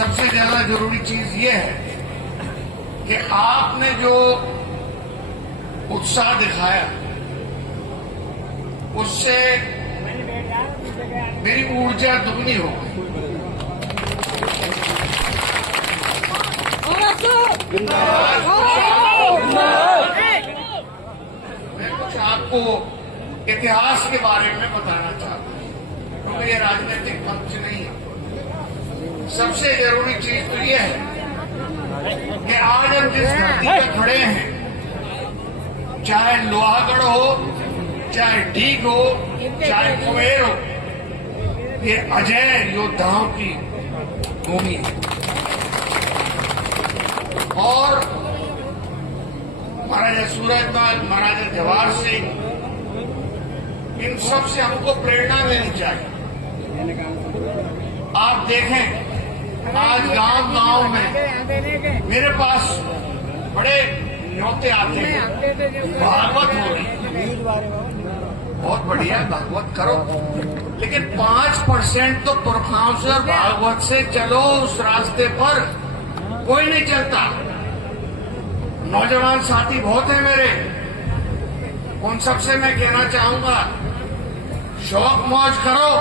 सबसे ज्यादा जरूरी चीज ये है कि आपने जो उत्साह दिखाया उससे मेरी ऊर्जा दुगनी हो गई। मैं कुछ आपको इतिहास के बारे में बताना चाहता हूं, क्योंकि ये राजनीतिक मंच नहीं है। सबसे जरूरी चीज तो ये है कि आज हम जिस धरती पर खड़े हैं, चाहे लोहागढ़ हो, चाहे ढीग हो, चाहे कुबेर हो, ये अजय योद्धाओं की भूमि है। और महाराजा सूरजमल, महाराजा जवाहर सिंह, इन सब से हमको प्रेरणा लेनी चाहिए। आप देखें आज गांव-गांव में मेरे पास बड़े न्योते आते हैं, भागवत हो रही है, बहुत बढ़िया भागवत करो, लेकिन 5% तो पुरखाओं से और भागवत से चलो। उस रास्ते पर कोई नहीं चलता। नौजवान साथी बहुत हैं मेरे, उन सबसे मैं कहना चाहूंगा, शौक मौज करो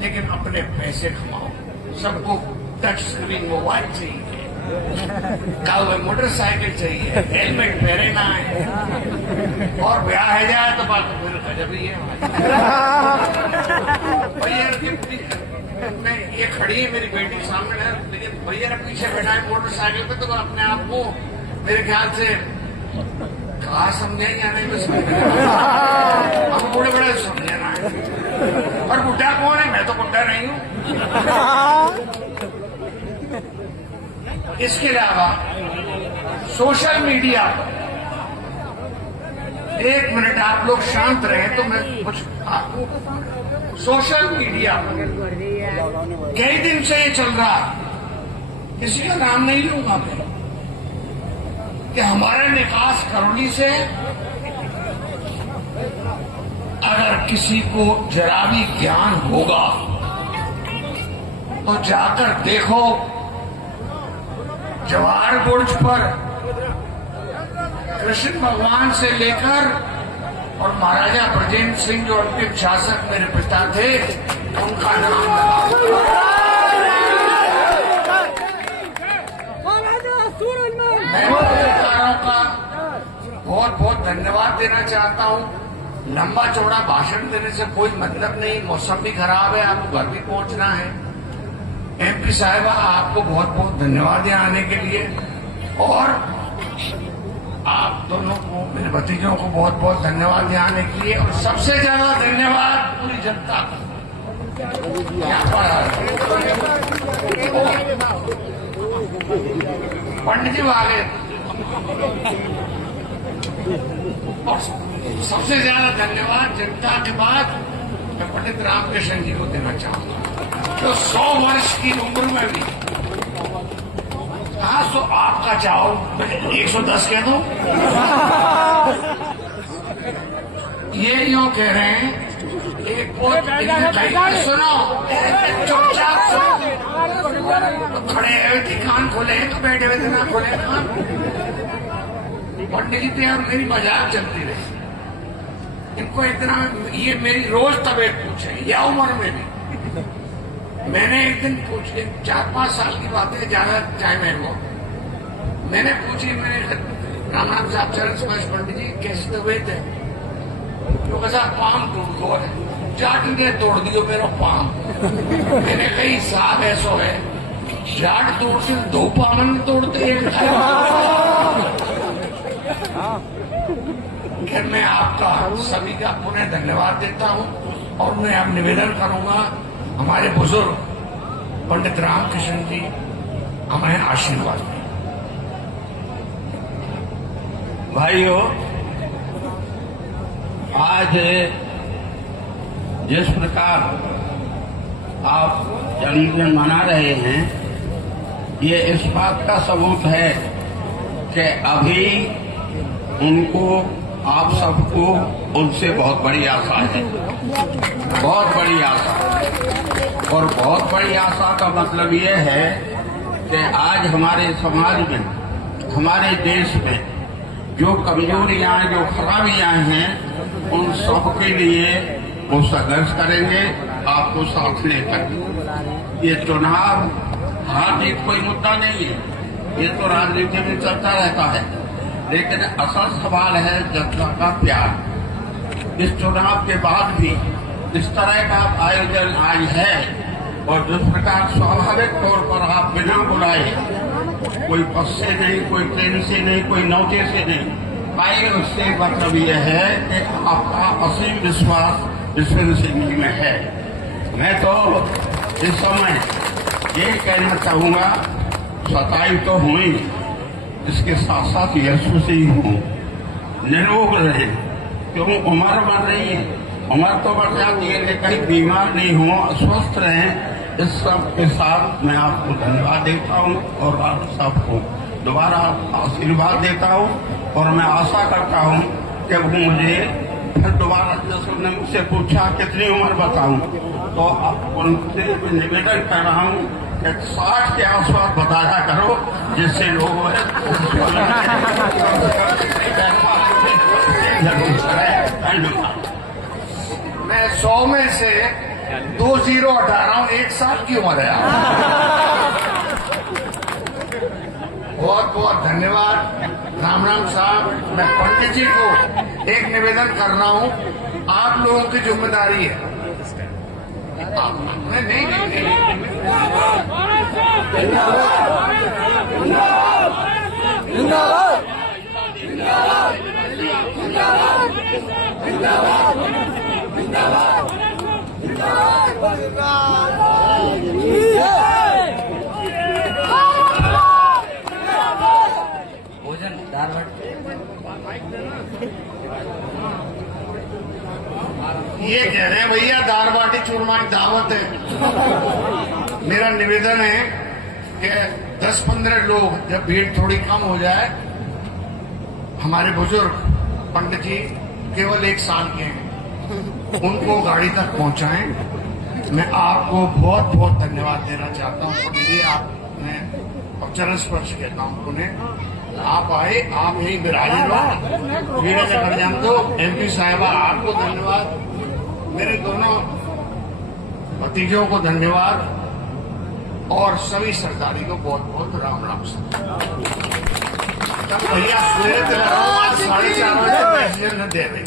लेकिन अपने पैसे कमाओ। सबको टच स्क्रीन मोबाइल चाहिए, कल में मोटरसाइकिल चाहिए, हेलमेट पहनना है, और ब्याह है जाए तो बात फिर गजब ही है। भैया मैं ये खड़ी है मेरी बेटी सामने है, लेकिन भैया पीछे बैठा है मोटरसाइकिल पे, तो अपने आप को मेरे ख्याल से कहा समझे या नहीं, बस हम बड़े बड़े समझना है। और बुढ़ा कौन है? मैं तो बुढ़ा नहीं हूं। इसके अलावा सोशल मीडिया, एक मिनट आप लोग शांत रहे तो मैं कुछ आपको, सोशल मीडिया कई दिन से ये चल रहा, किसी का नाम नहीं लूंगा मैं, कि हमारे निकास करौली से अगर किसी को जरा भी ज्ञान होगा तो जाकर देखो, जवाहर बुर्ज पर कृष्ण भगवान से लेकर और महाराजा ब्रजेंद्र सिंह जो अंतिम शासक मेरे पिता थे, उनका नाम मैं पत्रकारों का बहुत बहुत धन्यवाद देना चाहता हूं। लंबा चौड़ा भाषण देने से कोई मतलब नहीं, मौसम भी खराब है, आपको घर भी पहुंचना है। एमपी साहिबा, आपको बहुत बहुत धन्यवाद यहाँ आने के लिए, और आप दोनों को, मेरे भतीजों को बहुत बहुत धन्यवाद यहाँ आने के लिए, और सबसे ज्यादा धन्यवाद पूरी जनता को। पंडित जी आ गए, और सबसे ज्यादा धन्यवाद जनता के बाद मैं पंडित रामकृष्ण जी को देना चाहूंगा, जो 100 वर्ष की उम्र में भी, हाँ तो आपका चाहो 110 कह दो, ये यूं कह रहे हैं, एक सुनो, चुपचाप सुनो, खड़े हुए थे कान खोले तो बैठे हुए थे ना खोले कान। पंडित जी थे और मेरी मजाक चलती रही, इनको इतना, ये मेरी रोज तबीयत पूछे, या उम्र में भी। मैंने एक दिन पूछे, 4-5 साल की बात है, ज्यादा टाइम है वो, मैंने पूछी, मैंने राम साहब चरण स्पर्श पंडित जी कैसे तबीयत है? तो कैसा पाम टूट गो है, जाट ने तोड़ दियो मेरा पाम। मैंने कही साहब ऐसा है, जाट तोड़ते 2 पामन तोड़ते हैं। खैर मैं आपका सभी का पुनः धन्यवाद देता हूं, और मैं अब निवेदन करूंगा, हमारे बुजुर्ग पंडित रामकृष्ण जी हमें आशीर्वाद दें। भाइयों, आज जिस प्रकार आप जन्मदिन मना रहे हैं, ये इस बात का सबूत है कि अभी उनको, आप सबको उनसे बहुत बड़ी आशा है, बहुत बड़ी आशा। और बहुत बड़ी आशा का मतलब ये है कि आज हमारे समाज में, हमारे देश में जो कमजोरियां, जो खराबियां हैं, उन सब के लिए वो संघर्ष करेंगे आपको साथ लेकर। ये चुनाव हार जीत कोई मुद्दा नहीं है, ये तो राजनीति में चलता रहता है, लेकिन असल सवाल है जनता का प्यार। इस चुनाव के बाद भी इस तरह का आयोजन आज है, और जिस प्रकार स्वाभाविक तौर पर आप बिना बुलाए, कोई बस से नहीं, कोई ट्रेन से नहीं, कोई नौके से नहीं आए, उससे मतलब यह है कि आपका असीम विश्वास ईश्वर सिंह में है। मैं तो इस समय ये कहना चाहूंगा, सताई तो हुई, इसके साथ साथ यशस्वी हूँ। निरोग रहे, क्यों उम्र बढ़ रही है, उम्र तो बढ़ जाती है, लेकिन कहीं बीमार नहीं हो, स्वस्थ रहें। इस सब के साथ मैं आपको धन्यवाद देता हूँ और आप सबको दोबारा आशीर्वाद देता हूँ, और मैं आशा करता हूँ कि वो मुझे फिर दोबारा, जैसे उन्होंने मुझसे पूछा कितनी उम्र बताऊं, तो अब उनसे निवेदन कर रहा हूं कि 60 के आसपास बताया करो, जिससे लोग मैं 100 में से 2 0 हटा रहा हूं, 1 साल की उम्र है। बहुत बहुत धन्यवाद। राम राम साहब, मैं पंडित जी को एक निवेदन कर रहा हूं, आप लोगों की जिम्मेदारी है। नहीं, ये कह रहे हैं भैया दाल बाटी चूरमा की दावत है। मेरा निवेदन है कि 10-15 लोग, जब भीड़ थोड़ी कम हो जाए, हमारे बुजुर्ग पंडित जी केवल 1 साल के हैं, उनको गाड़ी तक पहुंचाएं। मैं आपको बहुत बहुत धन्यवाद देना चाहता हूं। पंडित जी, आपने चरण स्पर्श कहता हूं उन्हें, आप आए, आप यही विराजे लो, भीड़ में कर जान दो। MP साहिबा आपको धन्यवाद, मेरे दोनों भतीजों को धन्यवाद, और सभी सरदारी को बहुत बहुत राम राम। तब भैया सवेरे 4:30 बजे मैसेज दे रहे।